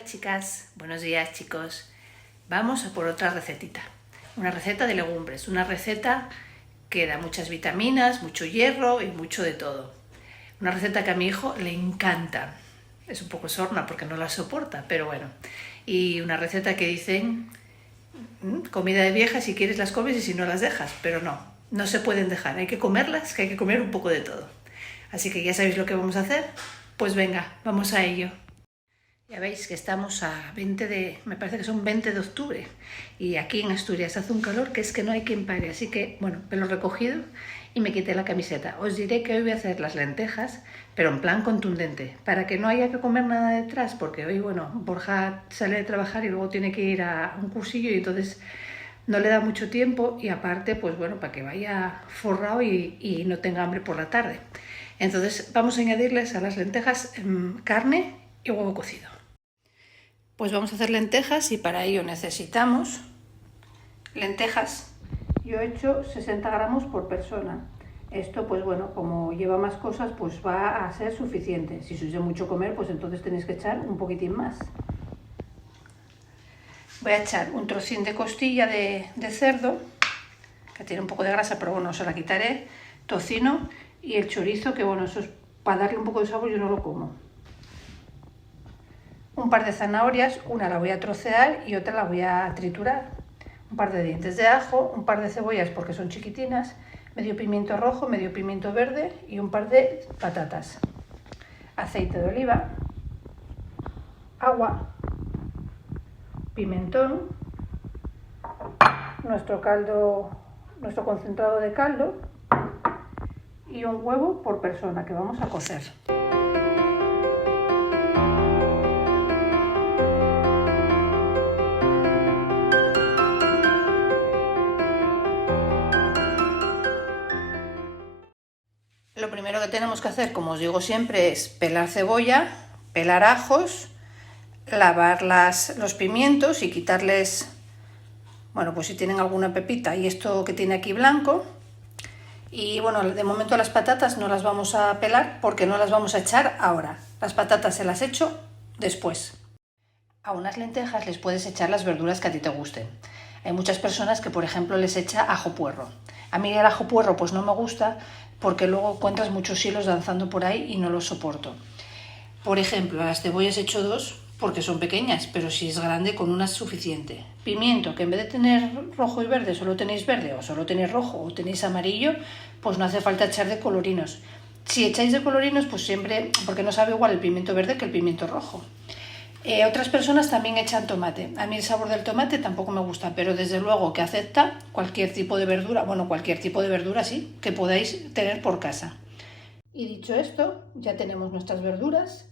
Hola chicas, buenos días chicos. Vamos a por otra recetita. Una receta de legumbres, una receta que da muchas vitaminas, mucho hierro y mucho de todo. Una receta que a mi hijo le encanta. Es un poco sorna porque no la soporta, pero bueno. Y una receta que dicen, comida de vieja, si quieres las comes y si no las dejas, pero no se pueden dejar, hay que comerlas, que hay que comer un poco de todo. Así que ya sabéis lo que vamos a hacer, pues venga, vamos a ello. Ya veis que estamos a 20 me parece que son 20 de octubre y aquí en Asturias hace un calor que es que no hay quien pare, así que bueno, pelo recogido y me quité la camiseta. Os diré que hoy voy a hacer las lentejas, pero en plan contundente, para que no haya que comer nada detrás, porque hoy, bueno, Borja sale de trabajar y luego tiene que ir a un cursillo y entonces no le da mucho tiempo y aparte, pues bueno, para que vaya forrado y no tenga hambre por la tarde. Entonces vamos a añadirles a las lentejas carne y huevo cocido. Pues vamos a hacer lentejas y para ello necesitamos lentejas. Yo he hecho 60 gramos por persona. Esto, pues bueno, como lleva más cosas, pues va a ser suficiente. Si sois de mucho comer, pues entonces tenéis que echar un poquitín más. Voy a echar un trocín de costilla de cerdo, que tiene un poco de grasa, pero bueno, se la quitaré. Tocino y el chorizo, que bueno, eso es para darle un poco de sabor, yo no lo como. Un par de zanahorias, una la voy a trocear y otra la voy a triturar. Un par de dientes de ajo, un par de cebollas porque son chiquitinas, medio pimiento rojo, medio pimiento verde y un par de patatas. Aceite de oliva, agua, pimentón, nuestro concentrado de caldo y un huevo por persona que vamos a cocer. Lo primero que tenemos que hacer, como os digo siempre, es pelar cebolla, pelar ajos, lavar los pimientos y quitarles, bueno, pues si tienen alguna pepita y esto que tiene aquí blanco. Y bueno, de momento las patatas no las vamos a pelar porque no las vamos a echar ahora. Las patatas se las echo después. A unas lentejas les puedes echar las verduras que a ti te gusten. Hay muchas personas que, por ejemplo, les echa ajo puerro. A mí el ajo puerro pues no me gusta porque luego encuentras muchos hilos danzando por ahí y no los soporto. Por ejemplo, a las cebollas he hecho 2 porque son pequeñas, pero si es grande con una es suficiente. Pimiento, que en vez de tener rojo y verde solo tenéis verde o solo tenéis rojo o tenéis amarillo, pues no hace falta echar de colorinos. Si echáis de colorinos, pues siempre, porque no sabe igual el pimiento verde que el pimiento rojo. Otras personas también echan tomate. A mí el sabor del tomate tampoco me gusta, pero desde luego que acepta cualquier tipo de verdura, bueno, cualquier tipo de verdura sí, que podáis tener por casa. Y dicho esto, ya tenemos nuestras verduras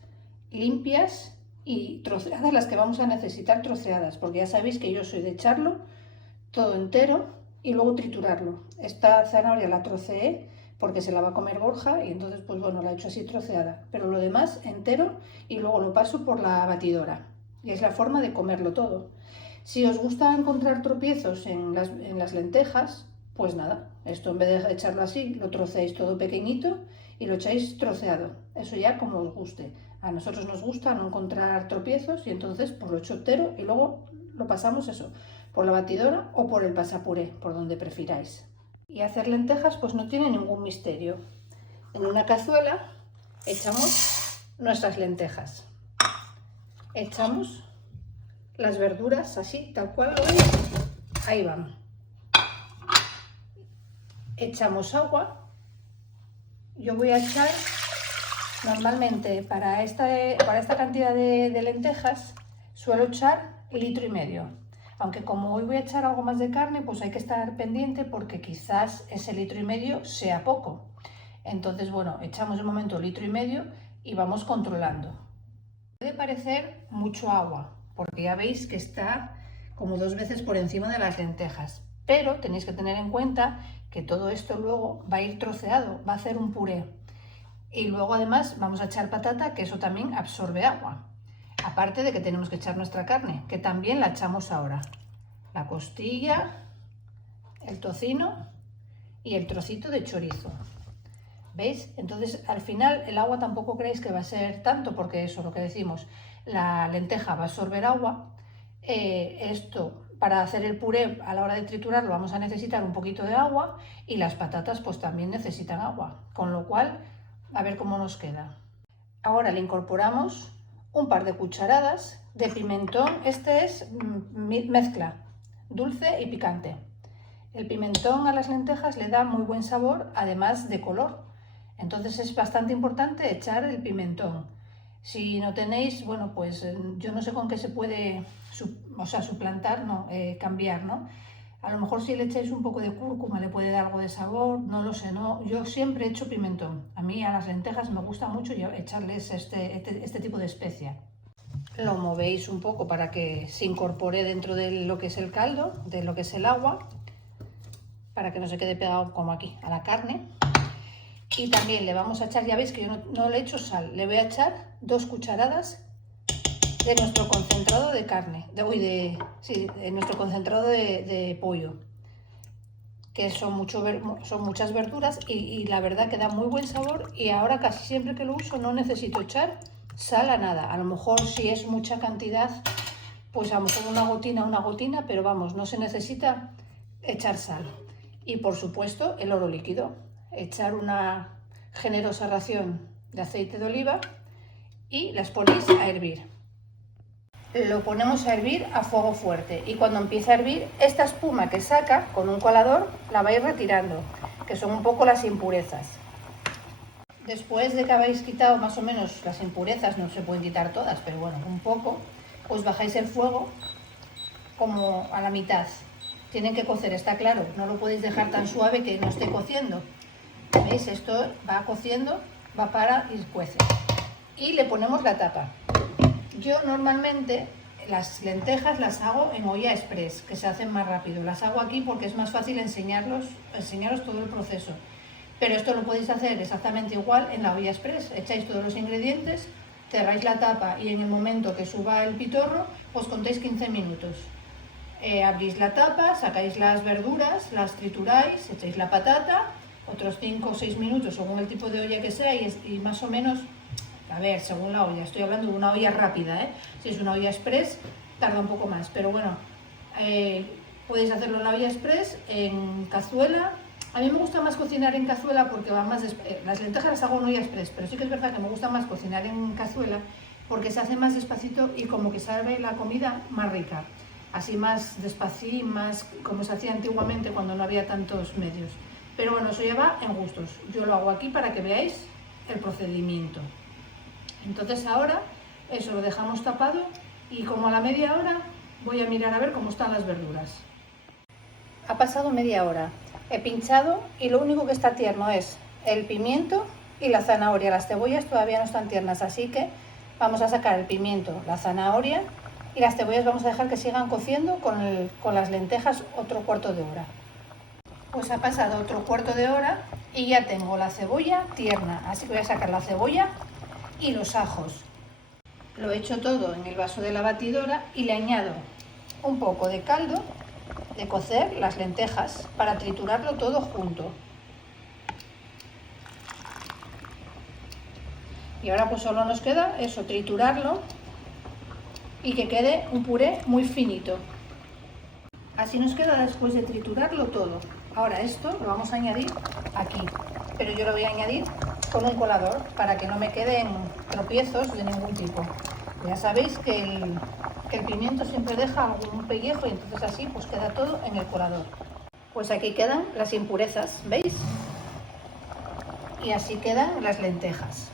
limpias y troceadas, las que vamos a necesitar troceadas, porque ya sabéis que yo soy de echarlo todo entero y luego triturarlo. Esta zanahoria la troceé porque se la va a comer Borja y entonces pues bueno, la he hecho así troceada, pero lo demás entero y luego lo paso por la batidora y es la forma de comerlo todo. Si os gusta encontrar tropiezos en las lentejas, pues nada, esto en vez de echarlo así, lo troceáis todo pequeñito y lo echáis troceado, eso ya como os guste. A nosotros nos gusta no encontrar tropiezos y entonces pues lo echo entero y luego lo pasamos eso, por la batidora o por el pasapuré, por donde prefiráis. Y hacer lentejas pues no tiene ningún misterio. En una cazuela echamos nuestras lentejas. Echamos las verduras así, tal cual lo veis. Ahí van. Echamos agua. Yo voy a echar, normalmente para esta cantidad de lentejas, suelo echar 1,5 litros. Aunque como hoy voy a echar algo más de carne, pues hay que estar pendiente porque quizás ese 1,5 litros sea poco. Entonces, bueno, echamos de momento 1,5 litros y vamos controlando. Puede parecer mucho agua, porque ya veis que está como 2 veces por encima de las lentejas. Pero tenéis que tener en cuenta que todo esto luego va a ir troceado, va a hacer un puré. Y luego además vamos a echar patata, que eso también absorbe agua. Aparte de que tenemos que echar nuestra carne, que también la echamos ahora. La costilla, el tocino y el trocito de chorizo. ¿Veis? Entonces al final el agua tampoco creéis que va a ser tanto, porque eso es lo que decimos. la lenteja va a absorber agua. Esto, para hacer el puré, a la hora de triturarlo vamos a necesitar un poquito de agua, y las patatas pues también necesitan agua, con lo cual a ver cómo nos queda. Ahora le incorporamos un par de cucharadas de pimentón. Este es mezcla dulce y picante. El pimentón a las lentejas le da muy buen sabor, además de color. Entonces es bastante importante echar el pimentón. Si no tenéis, bueno, pues yo no sé con qué se puede suplantar, no, cambiar, ¿no? A lo mejor si le echáis un poco de cúrcuma le puede dar algo de sabor, no lo sé, ¿no? Yo siempre he hecho pimentón. A mí a las lentejas me gusta mucho echarles este tipo de especia. Lo movéis un poco para que se incorpore dentro de lo que es el caldo, de lo que es el agua, para que no se quede pegado como aquí a la carne. Y también le vamos a echar, ya veis que yo no le he hecho sal, le voy a echar 2 cucharadas de nuestro concentrado de carne, de nuestro concentrado de pollo, que son muchas verduras y la verdad que da muy buen sabor. Y ahora casi siempre que lo uso no necesito echar sal a nada. A lo mejor si es mucha cantidad, pues a lo mejor una gotina, pero vamos, no se necesita echar sal. Y por supuesto el oro líquido, echar una generosa ración de aceite de oliva y las ponéis a hervir. Lo ponemos a hervir a fuego fuerte, y cuando empieza a hervir, esta espuma que saca con un colador la vais retirando, que son un poco las impurezas. Después de que habéis quitado más o menos las impurezas, no se pueden quitar todas, pero bueno, un poco, pues bajáis el fuego como a la mitad. Tienen que cocer, está claro, no lo podéis dejar tan suave que no esté cociendo. ¿Veis? Esto va cociendo, va para y cuece. Y le ponemos la tapa. Yo normalmente las lentejas las hago en olla express, que se hacen más rápido. Las hago aquí porque es más fácil enseñaros todo el proceso. Pero esto lo podéis hacer exactamente igual en la olla express. Echáis todos los ingredientes, cerráis la tapa y en el momento que suba el pitorro, os contáis 15 minutos. Abrís la tapa, sacáis las verduras, las trituráis, echáis la patata, otros 5 o 6 minutos según el tipo de olla que sea, y más o menos, a ver, según la olla, estoy hablando de una olla rápida, ¿eh? Si es una olla express tarda un poco más, pero bueno, podéis hacerlo en la olla express, en cazuela. A mí me gusta más cocinar en cazuela porque va más las lentejas las hago en olla express, pero sí que es verdad que me gusta más cocinar en cazuela porque se hace más despacito y como que sabe la comida más rica, así más despacito, más como se hacía antiguamente cuando no había tantos medios. Pero bueno, eso ya va en gustos. Yo lo hago aquí para que veáis el procedimiento. Entonces ahora eso lo dejamos tapado, y como a la media hora voy a mirar a ver cómo están las verduras. Ha pasado media hora, he pinchado y lo único que está tierno es el pimiento y la zanahoria. Las cebollas todavía no están tiernas, así que vamos a sacar el pimiento, la zanahoria, y las cebollas vamos a dejar que sigan cociendo con las lentejas otro cuarto de hora. Pues ha pasado otro cuarto de hora y ya tengo la cebolla tierna, así que voy a sacar la cebolla y los ajos. Lo he hecho todo en el vaso de la batidora y le añado un poco de caldo de cocer las lentejas para triturarlo todo junto. Y ahora pues solo nos queda eso, triturarlo y que quede un puré muy finito. Así nos queda después de triturarlo todo. Ahora esto lo vamos a añadir aquí, pero yo lo voy a añadir con un colador para que no me queden tropiezos de ningún tipo. Ya sabéis que el pimiento siempre deja algún pellejo, y entonces así pues queda todo en el colador. Pues aquí quedan las impurezas, ¿veis? Y así quedan las lentejas.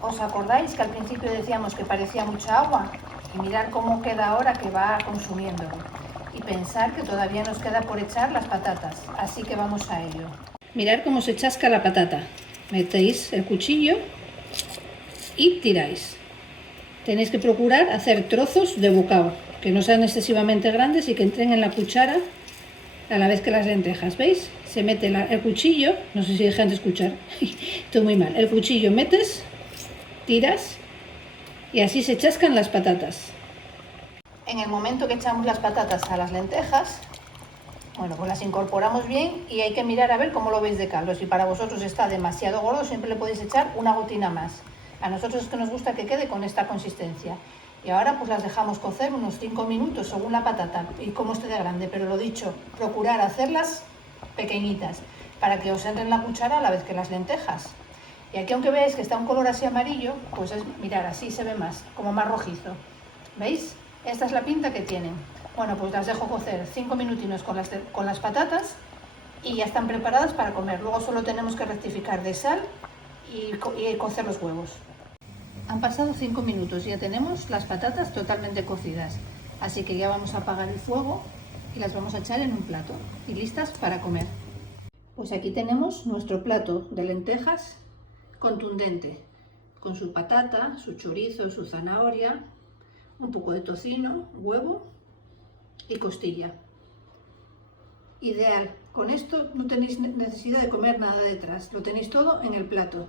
¿Os acordáis que al principio decíamos que parecía mucha agua? Y mirad cómo queda ahora que va consumiendo. Y pensar que todavía nos queda por echar las patatas, así que vamos a ello. Mirad cómo se chasca la patata. Metéis el cuchillo y tiráis. Tenéis que procurar hacer trozos de bocado, que no sean excesivamente grandes y que entren en la cuchara a la vez que las lentejas. ¿Veis? Se mete el cuchillo, no sé si dejan de escuchar, estoy muy mal. El cuchillo metes, tiras y así se chascan las patatas. En el momento que echamos las patatas a las lentejas, bueno, pues las incorporamos bien y hay que mirar a ver cómo lo veis de caldo. Si para vosotros está demasiado gordo, siempre le podéis echar una gotina más. A nosotros es que nos gusta que quede con esta consistencia. Y ahora pues las dejamos cocer unos 5 minutos según la patata y como esté de grande, pero lo dicho, procurar hacerlas pequeñitas para que os entren en la cuchara a la vez que las lentejas. Y aquí, aunque veáis que está un color así amarillo, pues es, mirad, así se ve más, como más rojizo. ¿Veis? Esta es la pinta que tienen. Bueno, pues las dejo cocer 5 minutinos con las patatas y ya están preparadas para comer. Luego solo tenemos que rectificar de sal y cocer los huevos. Han pasado 5 minutos y ya tenemos las patatas totalmente cocidas. Así que ya vamos a apagar el fuego y las vamos a echar en un plato y listas para comer. Pues aquí tenemos nuestro plato de lentejas contundente, con su patata, su chorizo, su zanahoria, un poco de tocino, huevo y costilla. Ideal. Con esto no tenéis necesidad de comer nada detrás, lo tenéis todo en el plato.